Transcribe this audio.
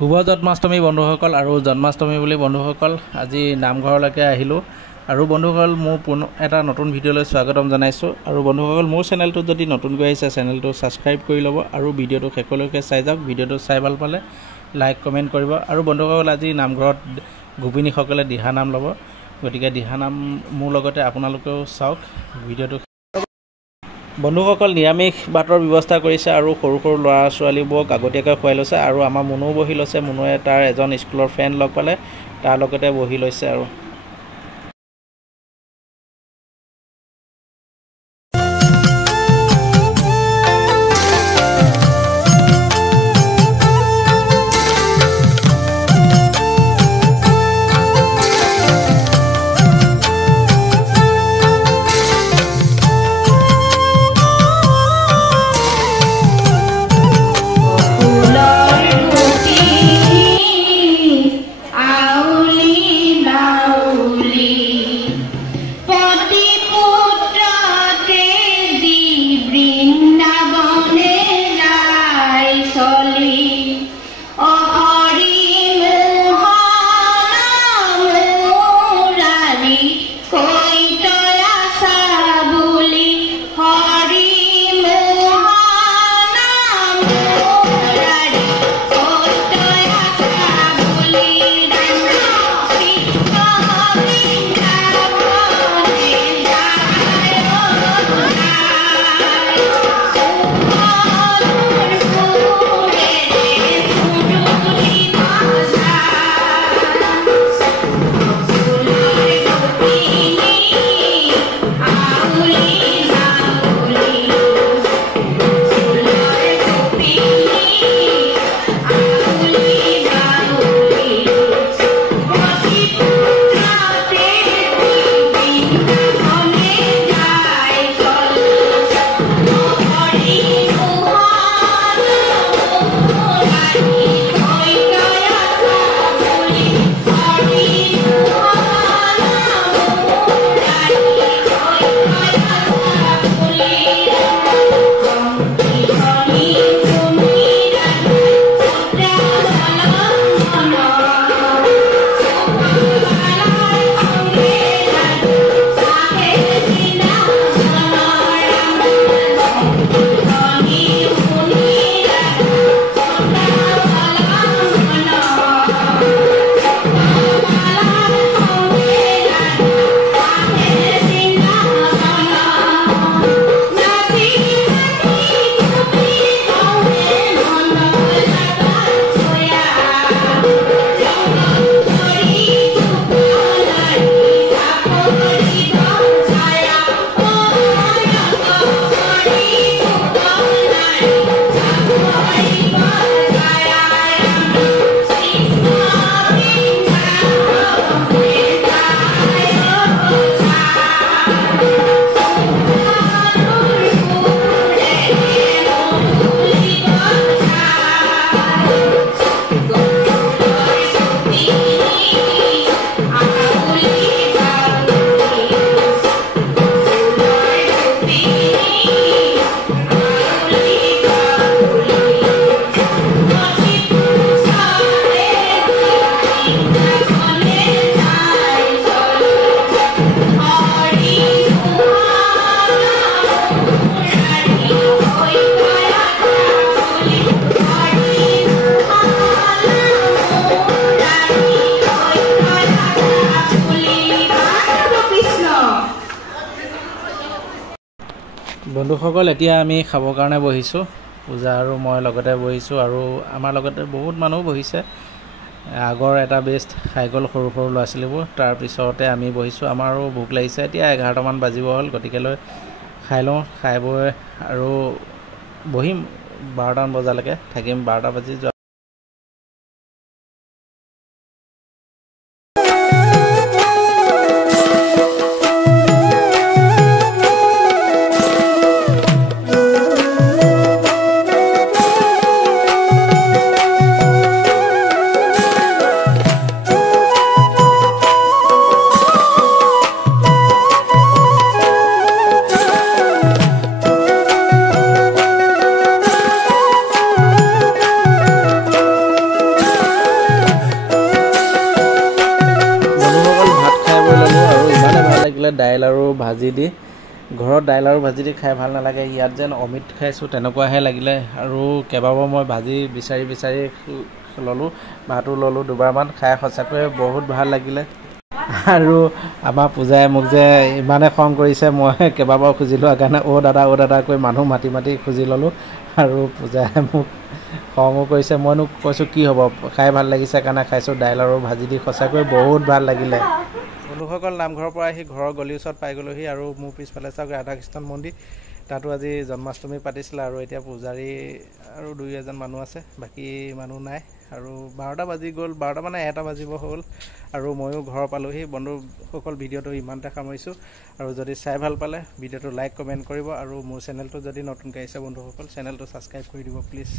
শুভ জন্মাষ্টমী বন্ধুসকল আৰু জন্মাষ্টমী বুলি বন্ধুসকল আজি নামঘৰলৈকে আহিলোঁ আৰু বন্ধুসকল মোৰ এটা নতুন ভিডিঅ'লৈ স্বাগতম জনাইছোঁ আৰু বন্ধুসকল মোৰ চেনেলটো যদি নতুনকৈ আহিছে চেনেলটো ছাবস্ক্ৰাইব কৰি ল'ব আৰু ভিডিঅ'টো শেষলৈকে চাই যাওক ভিডিঅ'টো চাই ভাল পালে লাইক কমেণ্ট কৰিব আৰু বন্ধুসকল আজি নামঘৰত গোপিনীসকলে দিহানাম ল'ব গতিকে দিহানাম মোৰ লগতে আপোনালোকেও চাওক ভিডিঅ'টো বন্ধুসকল নিৰামিষ ভাতৰ ব্যৱস্থা কৰিছে আৰু সৰু সৰু ল'ৰা ছোৱালীবোৰক আগতীয়াকৈ খুৱাই লৈছে আৰু আমাৰ মুনুও বহি লৈছে মুনুৱে তাৰ এজন স্কুলৰ ফ্ৰেণ্ড লগ পালে তাৰ লগতে বহি লৈছে আৰু বন্ধুসকল এতিয়া আমি খাবৰ কাৰণে বহিছোঁ পূজা আৰু মই লগতে বহিছোঁ আৰু আমাৰ লগতে বহুত মানুহ বহিছে আগৰ এটা বেষ্ট খাই গ'ল সৰু সৰু ল'ৰা ছোৱালীবোৰ তাৰপিছতে আমি বহিছোঁ আমাৰো ভোক লাগিছে এতিয়া 11টামান বাজিব হ'ল গতিকেলৈ খাই লওঁ খাই বৈ আৰু বহিম 12টামান বজালৈকে থাকিম 12টা বাজি যোৱা দাইল আৰু ভাজি দি ঘৰত দাইল আৰু ভাজি দি খাই ভাল নালাগে ইয়াত যেন অমিত খাইছোঁ তেনেকুৱাহে লাগিলে আৰু কেইবাবাৰো মই ভাজি বিচাৰি ল'লোঁ ভাতো ল'লোঁ দুবাৰমান খাই সঁচাকৈ বহুত ভাল লাগিলে আৰু আমাৰ পূজাই মোক যে ইমানে খং কৰিছে মই কেইবাবাৰো খুজিলোঁ কাৰণে অ' দাদা কৈ মানুহ মাতি খুজি ল'লোঁ আৰু পূজাই মোক খঙো কৰিছে মইনো কৈছোঁ কি হ'ব খাই ভাল লাগিছে কাৰণে খাইছোঁ দাইল আৰু ভাজি দি সঁচাকৈ বহুত ভাল লাগিলে বন্ধুসকল নামঘৰৰ পৰা আহি ঘৰৰ গলিৰ ওচৰত পাই গ'লোহি আৰু মোৰ পিছফালে চাওক ৰাধাকৃষ্ণ মন্দিৰ তাতো আজি জন্মাষ্টমী পাতিছিলে আৰু এতিয়া পূজাৰী আৰু 2-3 মানুহ আছে বাকী মানুহ নাই আৰু 12টা বাজি গ'ল 12টা মানে 1টা বাজিব হ'ল আৰু ময়ো ঘৰ পালোহি বন্ধুসকল ভিডিঅ'টো ইমানতে সামৰিছোঁ আৰু যদি চাই ভাল পালে ভিডিঅ'টো লাইক কমেণ্ট কৰিব আৰু মোৰ চেনেলটো যদি নতুনকৈ আহিছে বন্ধুসকল চেনেলটো ছাবস্ক্ৰাইব কৰি দিব প্লিজ